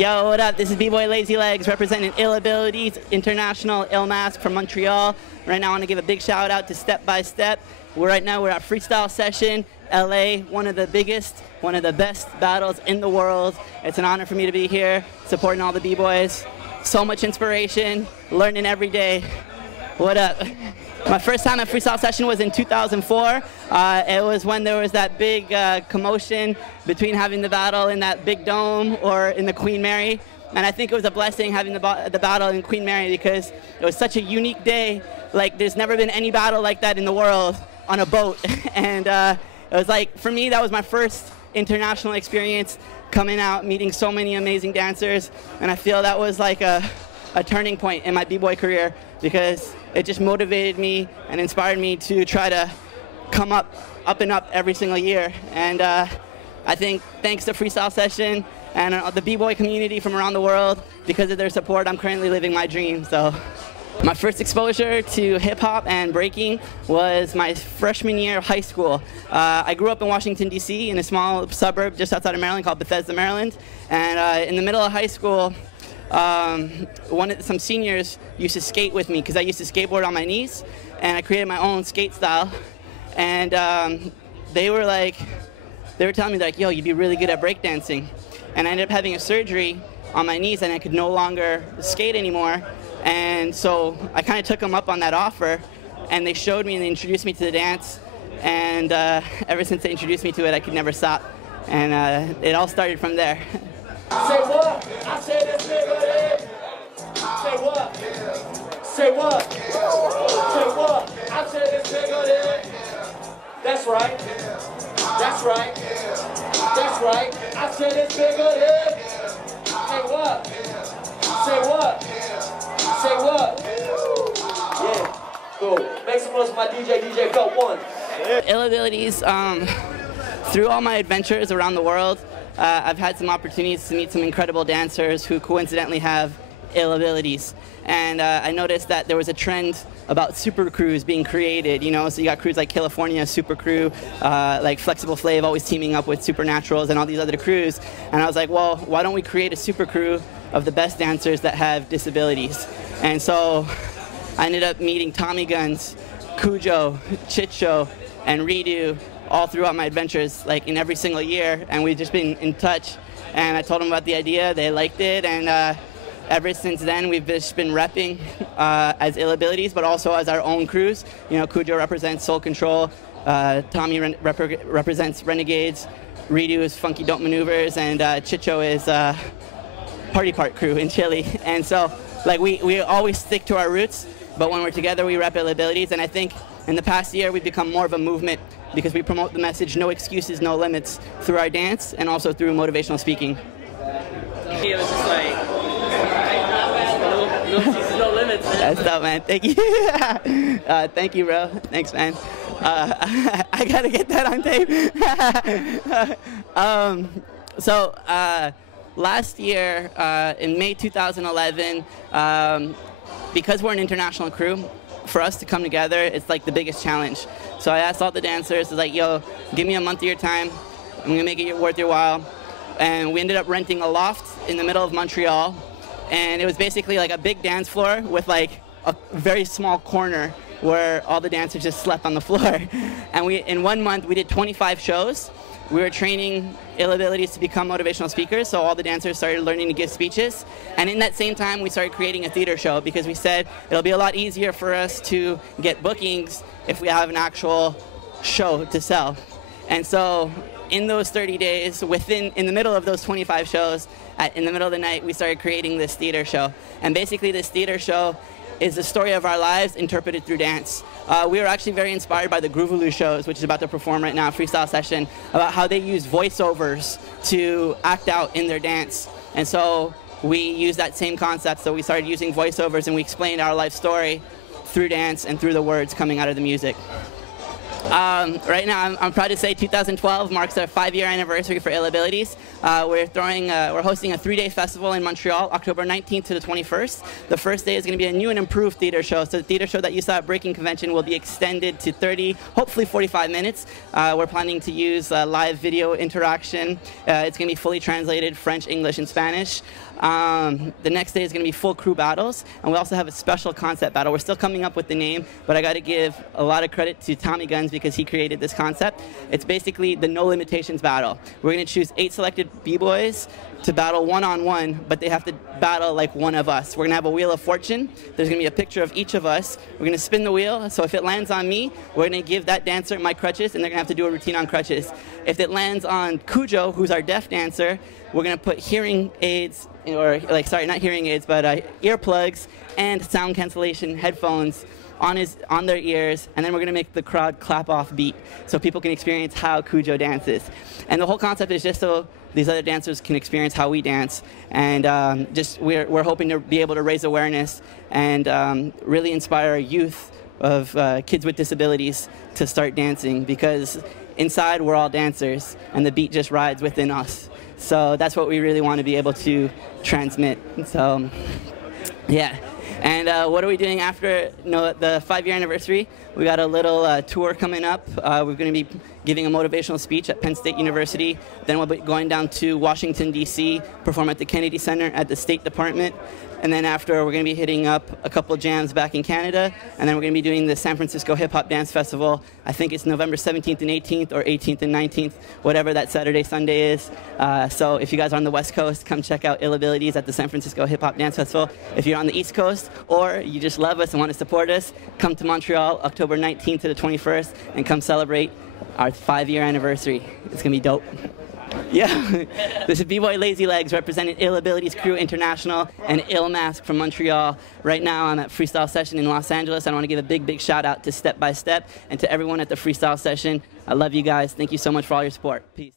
Yo, what up? This is B-Boy Lazylegz representing Illabilities, International Ill Mask from Montreal. Right now I want to give a big shout out to Step by Step. Right now we're at Freestyle Session, LA, one of the biggest, one of the best battles in the world. It's an honor for me to be here, supporting all the B-Boys. So much inspiration, learning every day. What up? My first time at Freestyle Session was in 2004. It was when there was that big commotion between having the battle in that big dome or in the Queen Mary. And I think it was a blessing having the battle in Queen Mary because it was such a unique day. Like, there's never been any battle like that in the world on a boat. And it was like, for me, that was my first international experience, coming out, meeting so many amazing dancers. And I feel that was like a turning point in my B-Boy career because it just motivated me and inspired me to try to come up and up every single year. And I think thanks to Freestyle Session and the B-Boy community from around the world, because of their support, I'm currently living my dream. So my first exposure to hip-hop and breaking was my freshman year of high school. I grew up in Washington, D.C., in a small suburb just outside of Maryland called Bethesda, Maryland. And in the middle of high school, some seniors used to skate with me because I used to skateboard on my knees, and I created my own skate style. And they were telling me like, yo, you'd be really good at breakdancing. And I ended up having a surgery on my knees, and I could no longer skate anymore. And so I kind of took them up on that offer, and they showed me and they introduced me to the dance. And ever since they introduced me to it, I could never stop. And it all started from there. Say what? I said it's bigger than. Say what? Say what? Say what? I said it's bigger than. That's right. That's right. That's right. I said it's bigger than. Say what? Say what? Say what? Yeah. Cool. Make some noise for my DJ Felt One. Illabilities, through all my adventures around the world, I've had some opportunities to meet some incredible dancers who coincidentally have ill abilities. And I noticed that there was a trend about super crews being created, you know, so you got crews like California Super Crew, like Flexible Flav always teaming up with Supernaturals and all these other crews. And I was like, well, why don't we create a super crew of the best dancers that have disabilities? And so I ended up meeting Tommy Guns, Cujo, Chicho, and Redo all throughout my adventures, like in every single year, and we've just been in touch. And I told them about the idea, they liked it, and ever since then we've just been repping as Illabilities, but also as our own crews. You know, Cujo represents Soul Control, Tommy represents Renegades, Redo is Funky Dope Maneuvers, and Chicho is Party Part Crew in Chile. And so, like, we always stick to our roots, but when we're together we rep Illabilities, and I think in the past year we've become more of a movement because we promote the message, no excuses, no limits, through our dance and also through motivational speaking. It was just like, no excuses, no limits, man. That's dope, man. Thank you. Thank you, bro. Thanks, man. I gotta get that on tape. Last year, in May 2011, because we're an international crew, for us to come together, it's like the biggest challenge. So I asked all the dancers, I was like, yo, give me a month of your time. I'm gonna make it worth your while. And we ended up renting a loft in the middle of Montreal. And it was basically like a big dance floor with like a very small corner where all the dancers just slept on the floor. And in 1 month, we did 25 shows. We were training Illabilities to become motivational speakers, so all the dancers started learning to give speeches. And in that same time, we started creating a theater show because we said it'll be a lot easier for us to get bookings if we have an actual show to sell. And so in those 30 days, in the middle of those 25 shows, in the middle of the night, we started creating this theater show. And basically this theater show is the story of our lives interpreted through dance. We were actually very inspired by the Groovaloo shows, which is about to perform right now, Freestyle Session, about how they use voiceovers to act out in their dance. And so we used that same concept, so we started using voiceovers and we explained our life story through dance and through the words coming out of the music. Right now, I'm proud to say 2012 marks our 5-year anniversary for Illabilities. We're hosting a 3-day festival in Montreal, October 19th to the 21st. The first day is going to be a new and improved theater show. So the theater show that you saw at Breaking Convention will be extended to 30, hopefully 45 minutes. We're planning to use live video interaction. It's going to be fully translated French, English, and Spanish. The next day is going to be full crew battles, and we also have a special concept battle. We're still coming up with the name, but I got to give a lot of credit to Tommy Guns because he created this concept. It's basically the no limitations battle. We're going to choose 8 selected b-boys to battle one-on-one, but they have to battle like one of us. We're going to have a wheel of fortune. There's going to be a picture of each of us. We're going to spin the wheel, so if it lands on me, we're going to give that dancer my crutches, and they're going to have to do a routine on crutches. If it lands on Cujo, who's our deaf dancer, we're going to put hearing aids, or like, sorry, not hearing aids, but earplugs and sound cancellation headphones on their ears, and then we're going to make the crowd clap off beat so people can experience how Cujo dances. And the whole concept is just so these other dancers can experience how we dance, and we're hoping to be able to raise awareness and really inspire youth of kids with disabilities to start dancing, because inside we're all dancers and the beat just rides within us. So that's what we really want to be able to transmit. So yeah. And what are we doing after the 5-year anniversary? We got a little tour coming up. We're going to be giving a motivational speech at Penn State University. Then we'll be going down to Washington, D.C., perform at the Kennedy Center at the State Department. And then after, we're going to be hitting up a couple jams back in Canada. And then we're going to be doing the San Francisco Hip Hop Dance Festival. I think it's November 17th and 18th, or 18th and 19th, whatever that Saturday, Sunday is. So if you guys are on the West Coast, come check out Illabilities at the San Francisco Hip Hop Dance Festival. If you're on the East Coast, or you just love us and want to support us, come to Montreal, October 19th to the 21st, and come celebrate our 5-year anniversary. It's going to be dope. Yeah, this is B-Boy Lazylegz representing Illabilities Crew International and Ill Mask from Montreal. Right now I'm at Freestyle Session in Los Angeles. I want to give a big shout out to Step by Step and to everyone at the Freestyle Session. I love you guys. Thank you so much for all your support. Peace.